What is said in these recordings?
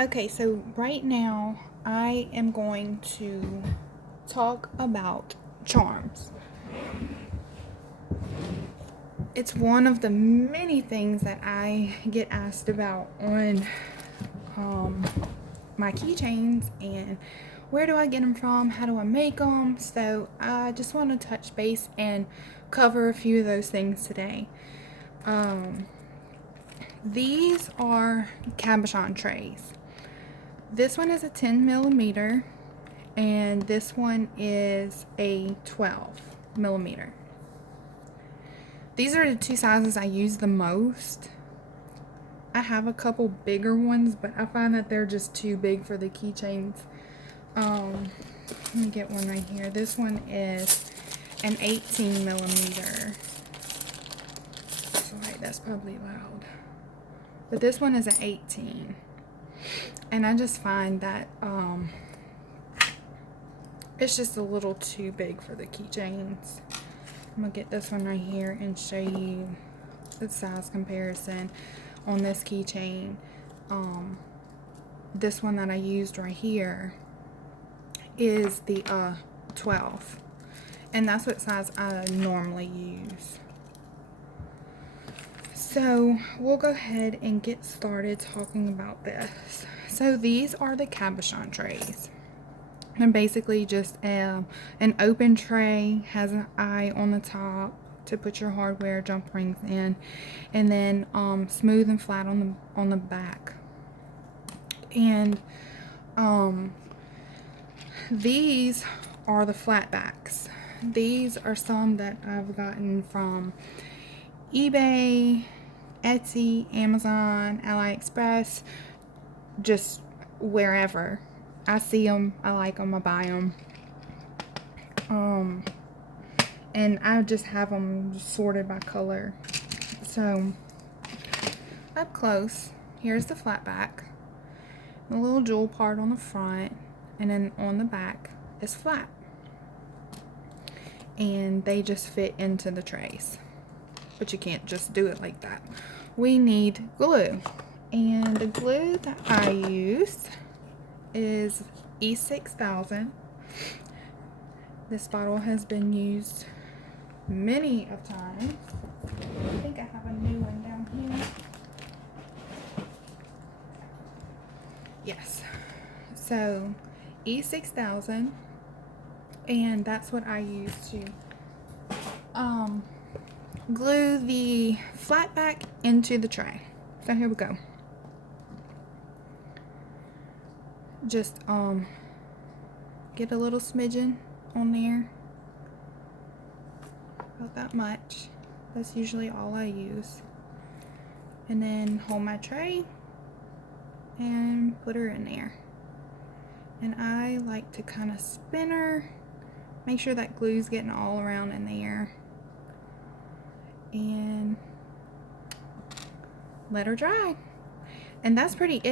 Okay, so right now I am going to talk about CHARMS. It's one of the many things that I get asked about on my keychains, and where do I get them from, how do I make them. So I just want to touch base and cover a few of those things today. These are cabochon trays. This one is a 10 millimeter and this one is a 12 millimeter. These are the two sizes I use the most. I have a couple bigger ones, but I find that they're just too big for the keychains. Let me get one right here. This one is an 18 millimeter. Sorry, that's probably loud. But this one is an 18. And I just find that it's just a little too big for the keychains. I'm gonna get this one right here and show you the size comparison on this keychain. This one that I used right here is the 12, and that's what size I normally use. So we'll go ahead and get started talking about this. So these are the cabochon trays. And basically just an open tray, has an eye on the top to put your hardware jump rings in, and then smooth and flat on the back. And these are the flatbacks. These are some that I've gotten from eBay, Etsy, Amazon, AliExpress, just wherever. I see them, I like them, I buy them. And I just have them sorted by color. So, up close, here's the flat back. The little jewel part on the front, and then on the back is flat. And they just fit into the trays. But you can't just do it like that. We need glue. And the glue that I use is E6000. This bottle has been used many of times. I think I have a new one down here. Yes. So E6000, and that's what I use to glue the flat back into the tray. So here we go. Just get a little smidgen on there, about that much. That's usually all I use. And then hold my tray and put her in there. And I like to kind of spin her, make sure that glue's getting all around in there, and let her dry. And that's pretty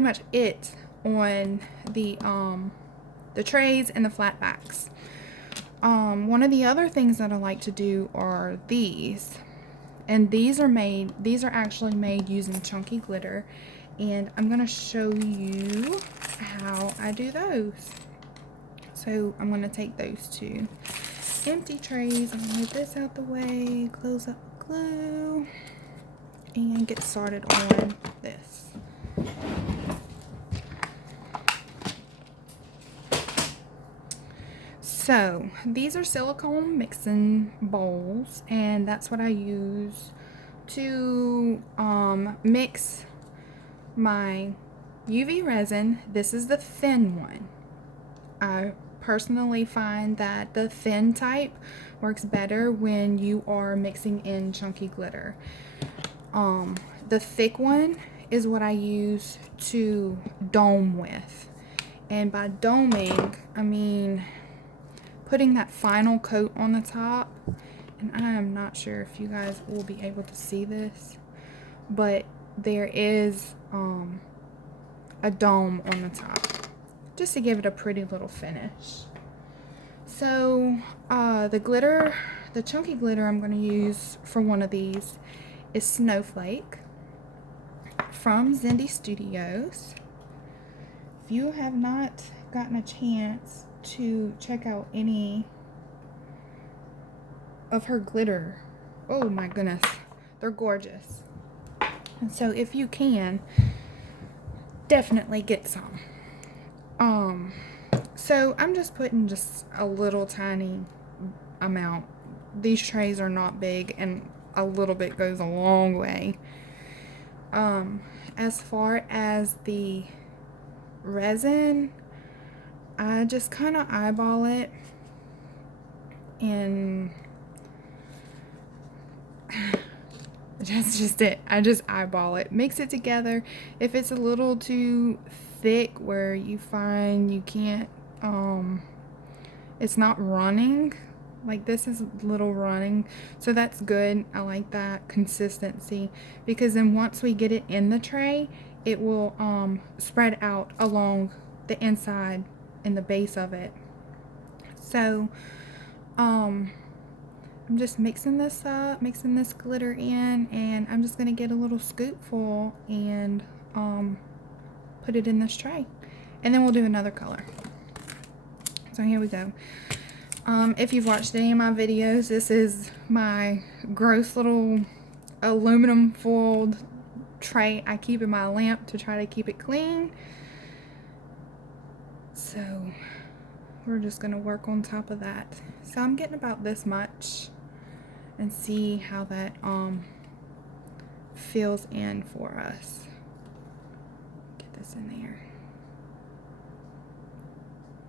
much it on the trays and the flat backs. One of the other things that I like to do are these, and these are actually made using chunky glitter, and I'm gonna show you how I do those. So I'm gonna take those two empty trays, I'm gonna move this out the way, close up the glue, and get started on this. So these are silicone mixing bowls, and that's what I use to mix my UV resin. This is the thin one. I personally find that the thin type works better when you are mixing in chunky glitter. The thick one is what I use to dome with, and by doming I mean putting that final coat on the top. And I am not sure if you guys will be able to see this, but there is a dome on the top, just to give it a pretty little finish. So the chunky glitter I'm going to use for one of these is Snowflake from Zindy Studios. you have not gotten a chance to check out any of her glitter, oh my goodness, they're gorgeous. And so if you can, definitely get some. So I'm just putting just a little tiny amount. These trays are not big, and a little bit goes a long way. As far as the resin, I just kind of eyeball it, and that's just it. I just eyeball it, mix it together. If it's a little too thick where you find you can't, it's not running, like this is a little running, so that's good. I like that consistency, because then once we get it in the tray, it will spread out along the inside and the base of it. So I'm just mixing this up, mixing this glitter in, and I'm just gonna get a little scoop full and put it in this tray, and then we'll do another color. So here we go. If you've watched any of my videos, this is my gross little aluminum foiled tray I keep in my lamp to try to keep it clean. So we're just gonna work on top of that. So I'm getting about this much, and see how that fills in for us. Get this in there.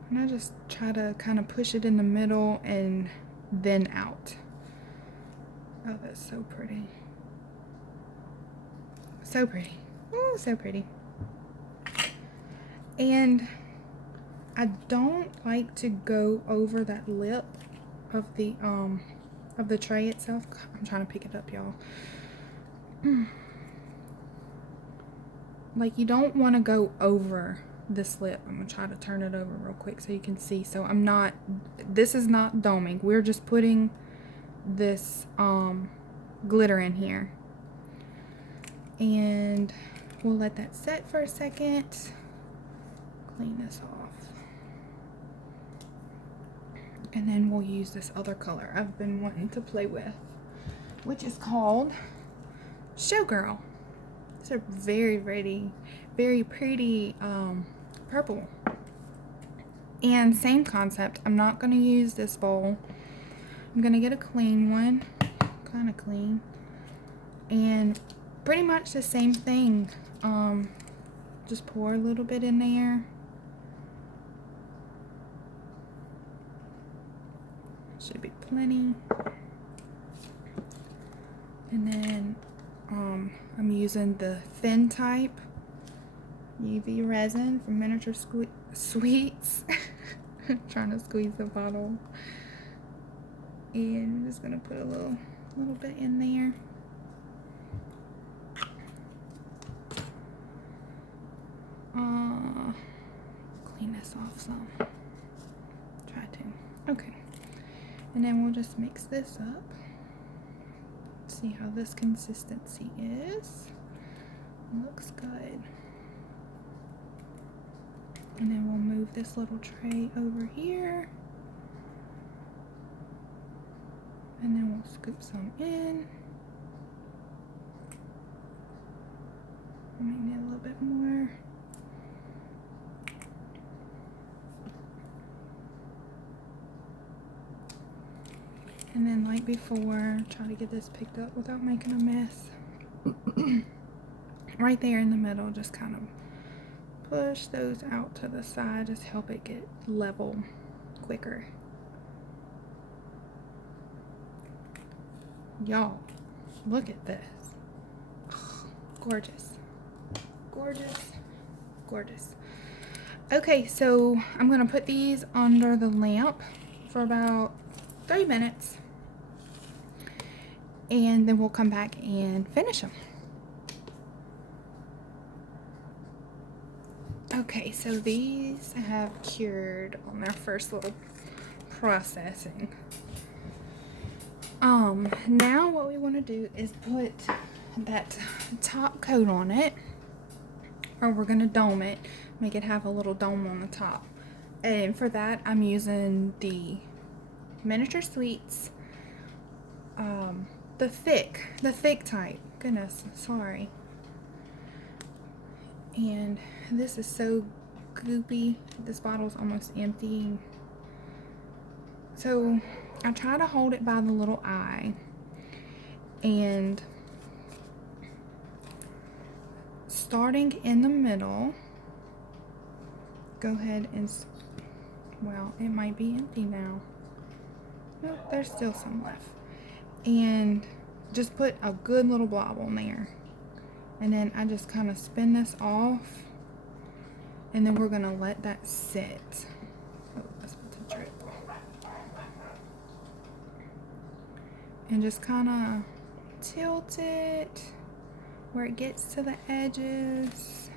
And I just try to kind of push it in the middle and then out. Oh, that's so pretty. So pretty. Oh, so pretty. And I don't like to go over that lip of the tray itself. I'm trying to pick it up, y'all. Like, you don't want to go over this lip. I'm gonna try to turn it over real quick so you can see. So I'm not, this is not doming. We're just putting this glitter in here, and we'll let that set for a second. Clean this off, and then we'll use this other color I've been wanting to play with, which is called Showgirl. It's a very pretty purple. And same concept. I'm not going to use this bowl. I'm going to get a clean one, kind of clean, and pretty much the same thing. Just pour a little bit in there. Should be plenty. And then I'm using the thin type UV resin from Miniture Sweets. Trying to squeeze the bottle. And I'm just gonna put a little bit in there. Clean this off some. Try to. Okay. And then we'll just mix this up. See how this consistency is. Looks good. And then we'll move this little tray over here. And then we'll scoop some in. Might need a little bit more. And then, like before, try to get this picked up without making a mess. Right there in the middle, just kind of push those out to the side, just help it get level quicker. Y'all, look at this. Gorgeous. Gorgeous. Gorgeous. Okay, so I'm gonna put these under the lamp for about 3 minutes, and then we'll come back and finish them. Okay, so these have cured on their first little processing. Now what we want to do is put that top coat on it, or we're gonna dome it, make it have a little dome on the top. And for that, I'm using the Miniture Sweets, the thick type. Goodness, sorry. And this is so goopy. This bottle's almost empty. So I try to hold it by the little eye, and starting in the middle, go ahead and, well, it might be empty now. Nope, there's still some left. And just put a good little blob on there. And then I just kind of spin this off, and then we're gonna let that sit. Oh, that's about to drip. And just kind of tilt it where it gets to the edges.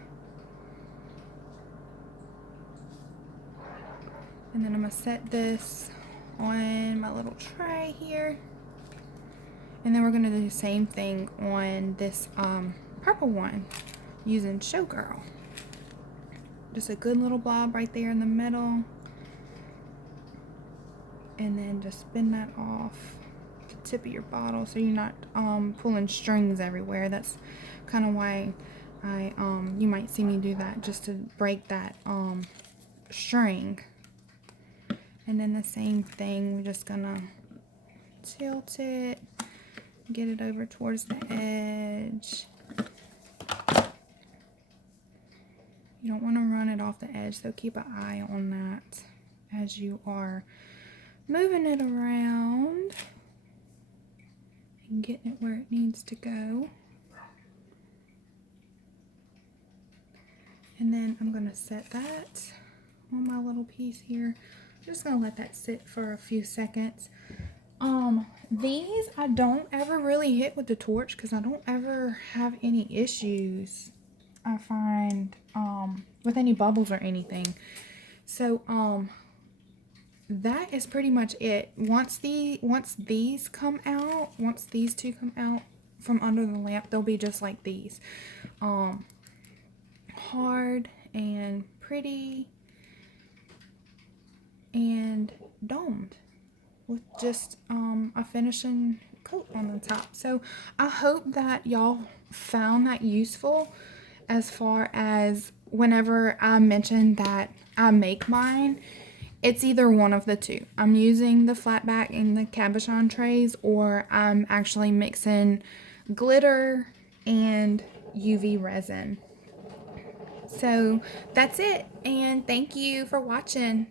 And then I'm gonna set this on my little tray here. And then we're gonna do the same thing on this purple one using Showgirl. Just a good little blob right there in the middle. And then just spin that off the tip of your bottle so you're not pulling strings everywhere. That's kind of why you might see me do that, just to break that string. And then the same thing, we're just gonna tilt it, get it over towards the edge. You don't want to run it off the edge, so keep an eye on that as you are moving it around and getting it where it needs to go. And then I'm going to set that on my little piece here. I'm just going to let that sit for a few seconds. These I don't ever really hit with the torch because I don't ever have any issues, I find, with any bubbles or anything. So that is pretty much it. Once these two come out from under the lamp, they'll be just like these, hard and pretty and domed with just a finishing coat on the top. So I hope that y'all found that useful, as far as whenever I mention that I make mine, it's either one of the two. I'm using the flatback and the cabochon trays, or I'm actually mixing glitter and UV resin. So that's it, and thank you for watching.